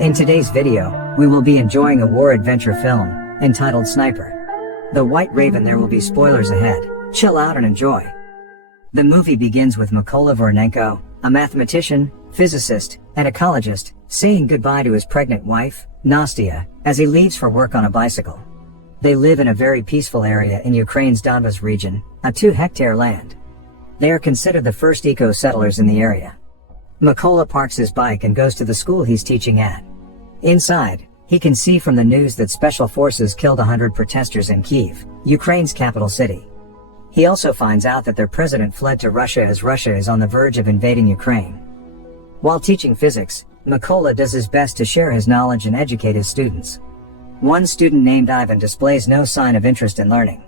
In today's video, we will be enjoying a war adventure film, entitled Sniper. The White Raven. There will be spoilers ahead. Chill out and enjoy. The movie begins with Mykola Voronenko, a mathematician, physicist, and ecologist, saying goodbye to his pregnant wife, Nastya, as he leaves for work on a bicycle. They live in a very peaceful area in Ukraine's Donbass region, a 2-hectare land. They are considered the first eco-settlers in the area. Mykola parks his bike and goes to the school he's teaching at. Inside, he can see from the news that special forces killed 100 protesters in Kyiv, Ukraine's capital city. He also finds out that their president fled to Russia as Russia is on the verge of invading Ukraine. While teaching physics, Mykola does his best to share his knowledge and educate his students. One student named Ivan displays no sign of interest in learning.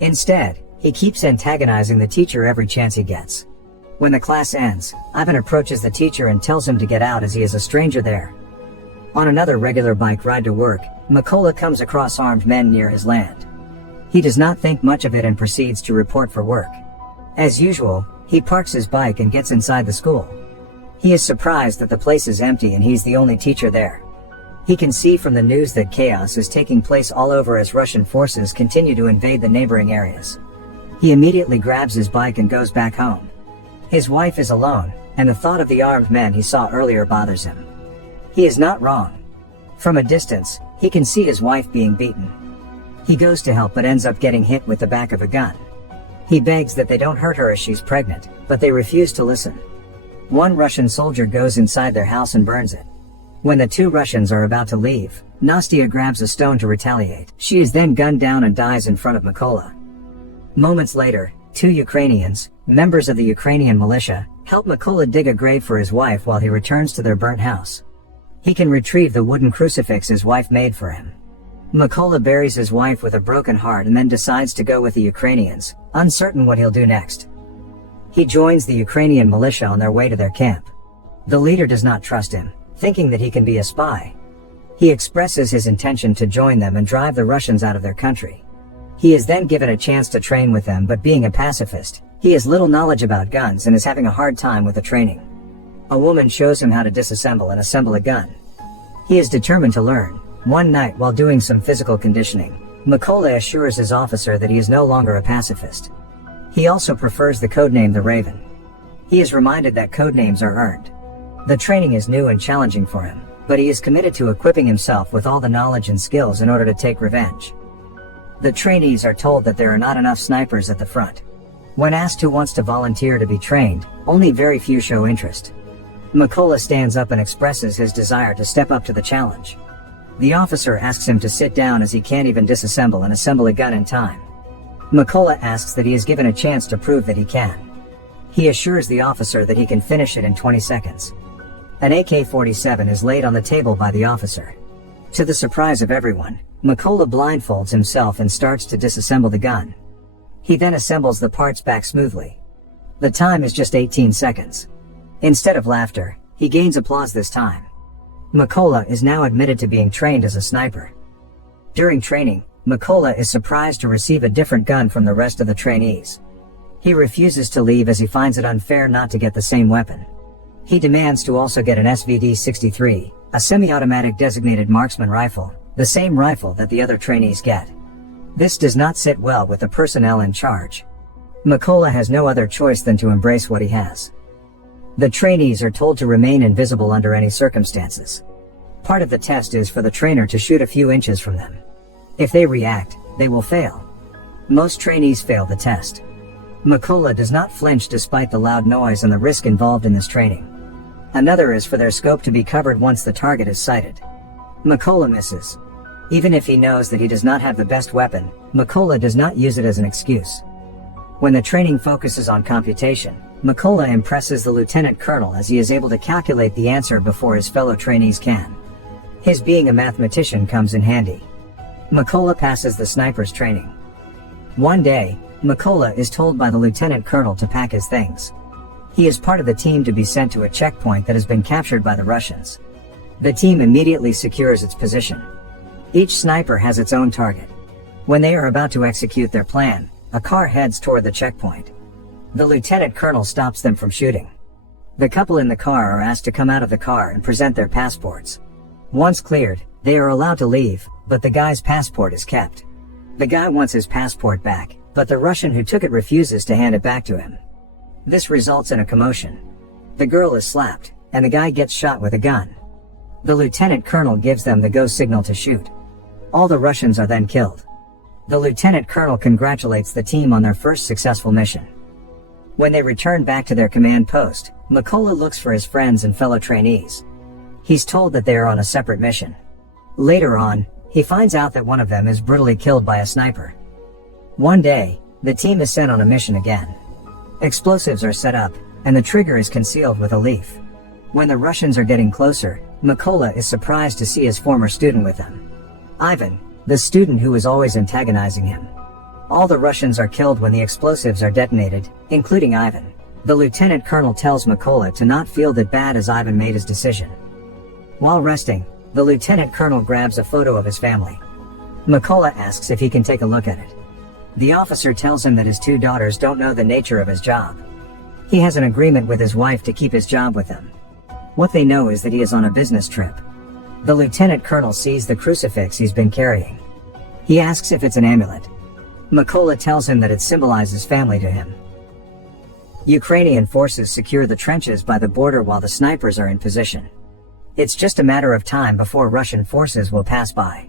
Instead, he keeps antagonizing the teacher every chance he gets. When the class ends, Ivan approaches the teacher and tells him to get out as he is a stranger there. On another regular bike ride to work, Mykola comes across armed men near his land. He does not think much of it and proceeds to report for work. As usual, he parks his bike and gets inside the school. He is surprised that the place is empty and he's the only teacher there. He can see from the news that chaos is taking place all over as Russian forces continue to invade the neighboring areas. He immediately grabs his bike and goes back home. His wife is alone, and the thought of the armed men he saw earlier bothers him. He is not wrong. From a distance, he can see his wife being beaten. He goes to help but ends up getting hit with the back of a gun. He begs that they don't hurt her as she's pregnant, but they refuse to listen. One Russian soldier goes inside their house and burns it. When the two Russians are about to leave, Nastya grabs a stone to retaliate. She is then gunned down and dies in front of Mykola. Moments later, two Ukrainians, members of the Ukrainian militia, help Mykola dig a grave for his wife while he returns to their burnt house. He can retrieve the wooden crucifix his wife made for him. Mykola buries his wife with a broken heart and then decides to go with the Ukrainians, uncertain what he'll do next. He joins the Ukrainian militia on their way to their camp. The leader does not trust him, thinking that he can be a spy. He expresses his intention to join them and drive the Russians out of their country. He is then given a chance to train with them, but being a pacifist, he has little knowledge about guns and is having a hard time with the training. A woman shows him how to disassemble and assemble a gun. He is determined to learn. One night while doing some physical conditioning, Mykola assures his officer that he is no longer a pacifist. He also prefers the codename the Raven. He is reminded that codenames are earned. The training is new and challenging for him, but he is committed to equipping himself with all the knowledge and skills in order to take revenge. The trainees are told that there are not enough snipers at the front. When asked who wants to volunteer to be trained, only very few show interest. Mykola stands up and expresses his desire to step up to the challenge. The officer asks him to sit down as he can't even disassemble and assemble a gun in time. Mykola asks that he is given a chance to prove that he can. He assures the officer that he can finish it in 20 seconds. An AK-47 is laid on the table by the officer. To the surprise of everyone, Mykola blindfolds himself and starts to disassemble the gun. He then assembles the parts back smoothly. The time is just 18 seconds. Instead of laughter, he gains applause this time. Mykola is now admitted to being trained as a sniper. During training, Mykola is surprised to receive a different gun from the rest of the trainees. He refuses to leave as he finds it unfair not to get the same weapon. He demands to also get an SVD-63, a semi-automatic designated marksman rifle, the same rifle that the other trainees get. This does not sit well with the personnel in charge. Mykola has no other choice than to embrace what he has. The trainees are told to remain invisible under any circumstances. Part of the test is for the trainer to shoot a few inches from them. If they react, they will fail. Most trainees fail the test. Mykola does not flinch despite the loud noise and the risk involved in this training. Another is for their scope to be covered once the target is sighted. Mykola misses. Even if he knows that he does not have the best weapon, Mykola does not use it as an excuse. When the training focuses on computation, Mykola impresses the lieutenant colonel as he is able to calculate the answer before his fellow trainees can. His being a mathematician comes in handy. Mykola passes the sniper's training. One day, Mykola is told by the lieutenant colonel to pack his things. He is part of the team to be sent to a checkpoint that has been captured by the Russians. The team immediately secures its position. Each sniper has its own target. When they are about to execute their plan, a car heads toward the checkpoint. The lieutenant colonel stops them from shooting. The couple in the car are asked to come out of the car and present their passports. Once cleared, they are allowed to leave, but the guy's passport is kept. The guy wants his passport back, but the Russian who took it refuses to hand it back to him. This results in a commotion. The girl is slapped, and the guy gets shot with a gun. The lieutenant colonel gives them the go signal to shoot. All the Russians are then killed. The lieutenant colonel congratulates the team on their first successful mission. When they return back to their command post, Mykola looks for his friends and fellow trainees. He's told that they are on a separate mission. Later on, he finds out that one of them is brutally killed by a sniper. One day, the team is sent on a mission again. Explosives are set up, and the trigger is concealed with a leaf. When the Russians are getting closer, Mykola is surprised to see his former student with them. Ivan, the student who was always antagonizing him. All the Russians are killed when the explosives are detonated, including Ivan. The lieutenant colonel tells Mykola to not feel that bad as Ivan made his decision. While resting, the lieutenant colonel grabs a photo of his family. Mykola asks if he can take a look at it. The officer tells him that his two daughters don't know the nature of his job. He has an agreement with his wife to keep his job with him. What they know is that he is on a business trip. The lieutenant colonel sees the crucifix he's been carrying. He asks if it's an amulet. Mykola tells him that it symbolizes family to him. Ukrainian forces secure the trenches by the border while the snipers are in position. It's just a matter of time before Russian forces will pass by.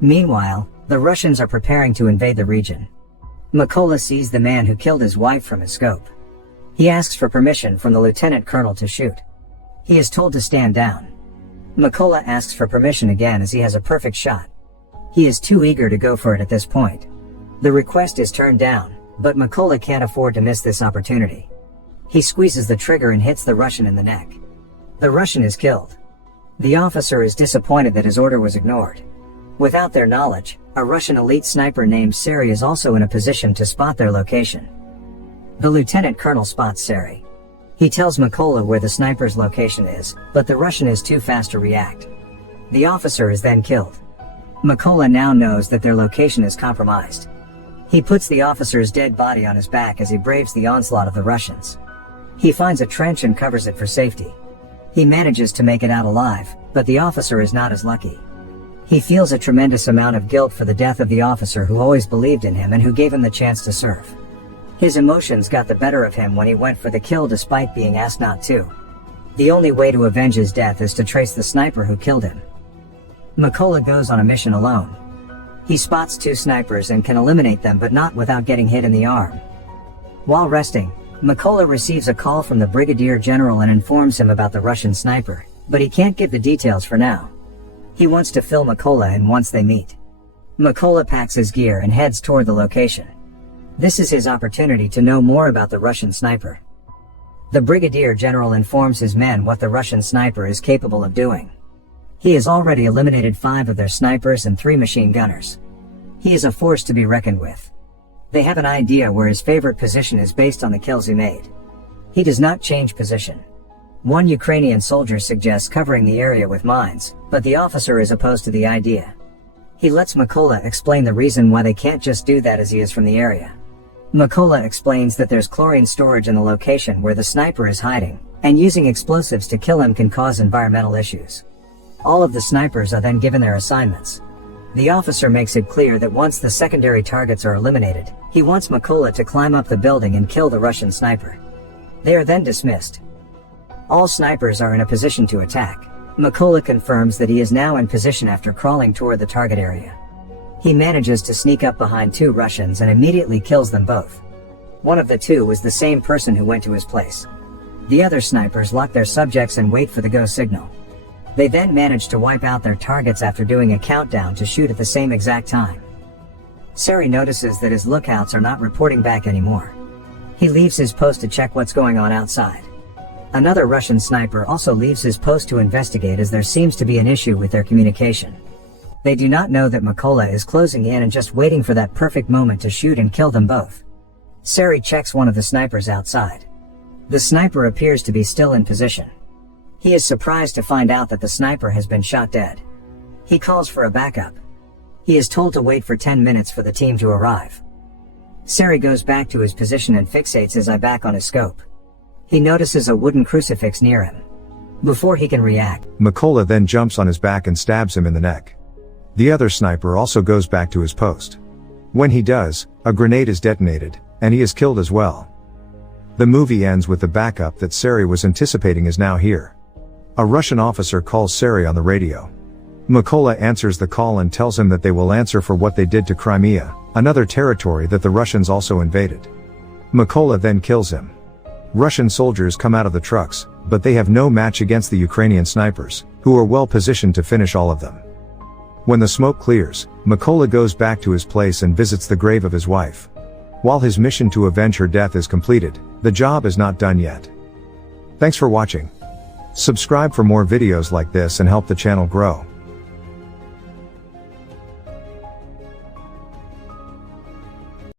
Meanwhile, the Russians are preparing to invade the region. Mykola sees the man who killed his wife from his scope. He asks for permission from the lieutenant colonel to shoot. He is told to stand down. Mykola asks for permission again as he has a perfect shot. He is too eager to go for it at this point. The request is turned down, but Mykola can't afford to miss this opportunity. He squeezes the trigger and hits the Russian in the neck. The Russian is killed. The officer is disappointed that his order was ignored. Without their knowledge, a Russian elite sniper named Sari is also in a position to spot their location. The lieutenant colonel spots Sari. He tells Mykola where the sniper's location is, but the Russian is too fast to react. The officer is then killed. Mykola now knows that their location is compromised. He puts the officer's dead body on his back as he braves the onslaught of the Russians. He finds a trench and covers it for safety. He manages to make it out alive, but the officer is not as lucky. He feels a tremendous amount of guilt for the death of the officer who always believed in him and who gave him the chance to serve. His emotions got the better of him when he went for the kill despite being asked not to. The only way to avenge his death is to trace the sniper who killed him. Mykola goes on a mission alone. He spots two snipers and can eliminate them, but not without getting hit in the arm. While resting, Mykola receives a call from the brigadier general and informs him about the Russian sniper, but he can't give the details for now. He wants to fill Mykola in once they meet. Mykola packs his gear and heads toward the location. This is his opportunity to know more about the Russian sniper. The brigadier general informs his men what the Russian sniper is capable of doing. He has already eliminated 5 of their snipers and 3 machine gunners. He is a force to be reckoned with. They have an idea where his favorite position is based on the kills he made. He does not change position. One Ukrainian soldier suggests covering the area with mines, but the officer is opposed to the idea. He lets Mykola explain the reason why they can't just do that as he is from the area. Mykola explains that there's chlorine storage in the location where the sniper is hiding, and using explosives to kill him can cause environmental issues. All of the snipers are then given their assignments. The officer makes it clear that once the secondary targets are eliminated, he wants Mykola to climb up the building and kill the Russian sniper. They are then dismissed. All snipers are in a position to attack. Mykola confirms that he is now in position after crawling toward the target area. He manages to sneak up behind 2 Russians and immediately kills them both. One of the 2 was the same person who went to his place. The other snipers lock their subjects and wait for the go signal. They then manage to wipe out their targets after doing a countdown to shoot at the same exact time. Sari notices that his lookouts are not reporting back anymore. He leaves his post to check what's going on outside. Another Russian sniper also leaves his post to investigate as there seems to be an issue with their communication. They do not know that Mykola is closing in and just waiting for that perfect moment to shoot and kill them both. Sari checks one of the snipers outside. The sniper appears to be still in position. He is surprised to find out that the sniper has been shot dead. He calls for a backup. He is told to wait for 10 minutes for the team to arrive. Sari goes back to his position and fixates his eye back on his scope. He notices a wooden crucifix near him. Before he can react, Mykola then jumps on his back and stabs him in the neck. The other sniper also goes back to his post. When he does, a grenade is detonated, and he is killed as well. The movie ends with the backup that Sari was anticipating is now here. A Russian officer calls Sari on the radio. Mykola answers the call and tells him that they will answer for what they did to Crimea, another territory that the Russians also invaded. Mykola then kills him. Russian soldiers come out of the trucks, but they have no match against the Ukrainian snipers, who are well positioned to finish all of them. When the smoke clears, Mykola goes back to his place and visits the grave of his wife. While his mission to avenge her death is completed, the job is not done yet. Thanks for watching. Subscribe for more videos like this and help the channel grow.